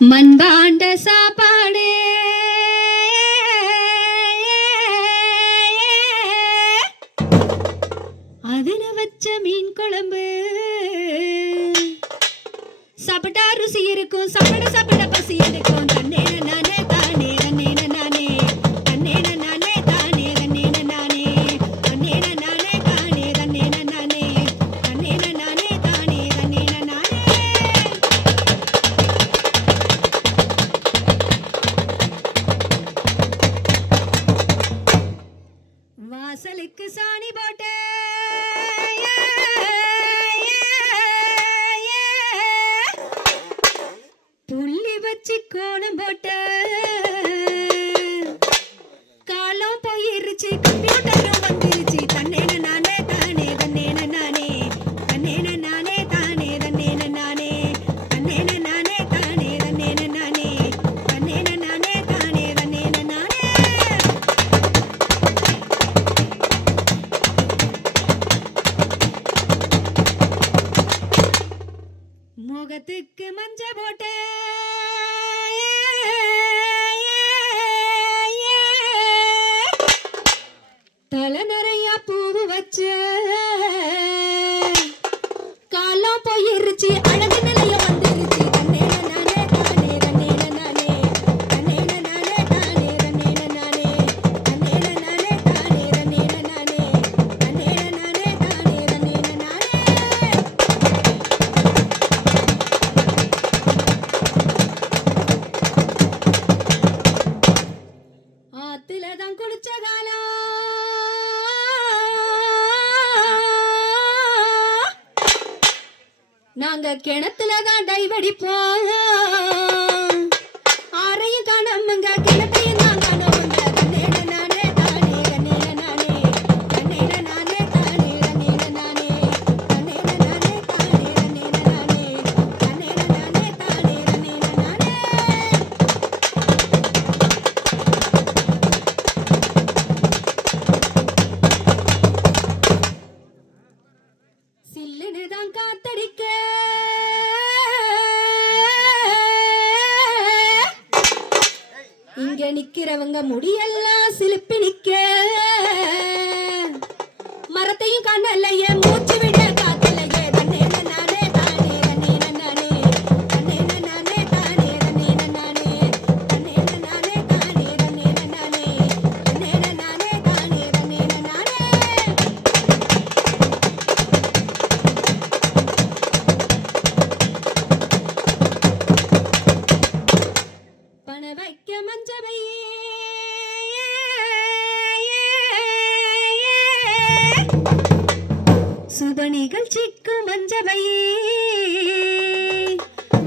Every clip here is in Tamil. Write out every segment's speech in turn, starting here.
மண்பாண்ட சாப்பாடு அதுல வச்ச மீன் குழம்பு சாப்பிட்டா ருசி இருக்கும், சாப்பிட சாப்பிட பசி எடுக்கும். தன்னேன நானே தானே தன்னேன நானே தன்னேன நானே தானே தன்னேன நானே தன்னேன நானே தானே தன்னேன நானே தன்னேன நானே தானே தன்னேன நானே. வாசலுக்கு சாணி போட்ட புள்ளி வச்சு கோலம் போட்ட காலம் போயிருச்சு, கம்ப்யூட்டரும் வந்துருச்சு. தன்னேன நானே தானே தன்னேன நானே தன்னேன நானே தானே தன்னேன நானே தன்னேன நானே தானே தன்னேன நானே தன்னேன நானே தானே தன்னேன நானே. முகத்துக்கு மஞ்ச போட்ட தலை நிறைய பூவு வச்ச காலம் போயிருச்சு, அழகு நிலைய வந்துருச்சு. தன்னேன நானே தானே தன்னேன நானே தன்னேன நானே தானே தன்னேன நானே தன்னேன நானே தானே தன்னேன நானே தன்னேன நானே தானே தன்னேன நானே. ஆத்துலதான் குளிச்ச காலம் நாங்க கிணத்துலதான் டைவடிப்போம். ஆரையும் காணாமங்க கிணத்தையும் தான் காணாமங்க. தன்னேன நானே தானே தன்னேன நானே தன்னேன நானே தானே தன்னேன நானே தன்னேன நானே தானே தன்னேன நானே தன்னேன நானே தானே தன்னேன நானே. சில்லுனுதான் காத்தடிக்க இங்க நிக்கிறவங்க முடியெல்லாம் சிலுப்பி நிக்க மரத்தையும் காணலையே, மூச்சு விட காத்தலையே. தன்னேன நானே தானே தன்னேன நானே தன்னேன நானே தானே தன்னேன நானே தன்னேன நானே தானே தன்னேன நானே தன்னேன நானே தானே தன்னேன நானே. பண வைக்க மஞ்சபை சுப நிகழ்ச்சிக்கு மஞ்சபை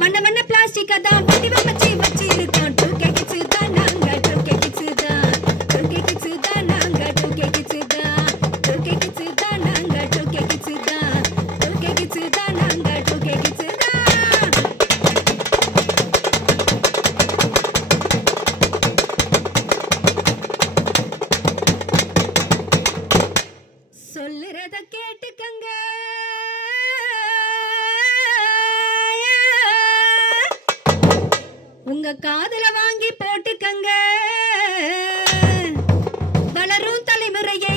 வண்ண வண்ண பிளாஸ்டிக் அதான் வடிவம் வச்சு வச்சு இருக்கோம். டூகே கிட்ஸ் தான் நாங்க டூகே கிட்ஸ் தான் டூகே கிட்ஸ் தான் நாங்க டூகே கிட்ஸ் தான் டூகே கிட்ஸ் தான் நாங்க டூகே கிட்ஸ் தான் டூகே கிட்ஸ் தான் நாங்க டூகே கிட்ஸ் தான். சொல்லுறத கேட்டுக்கங்க, உங்க காதுல வாங்கி போட்டுக்கங்க. வளரும் தலைமுறையை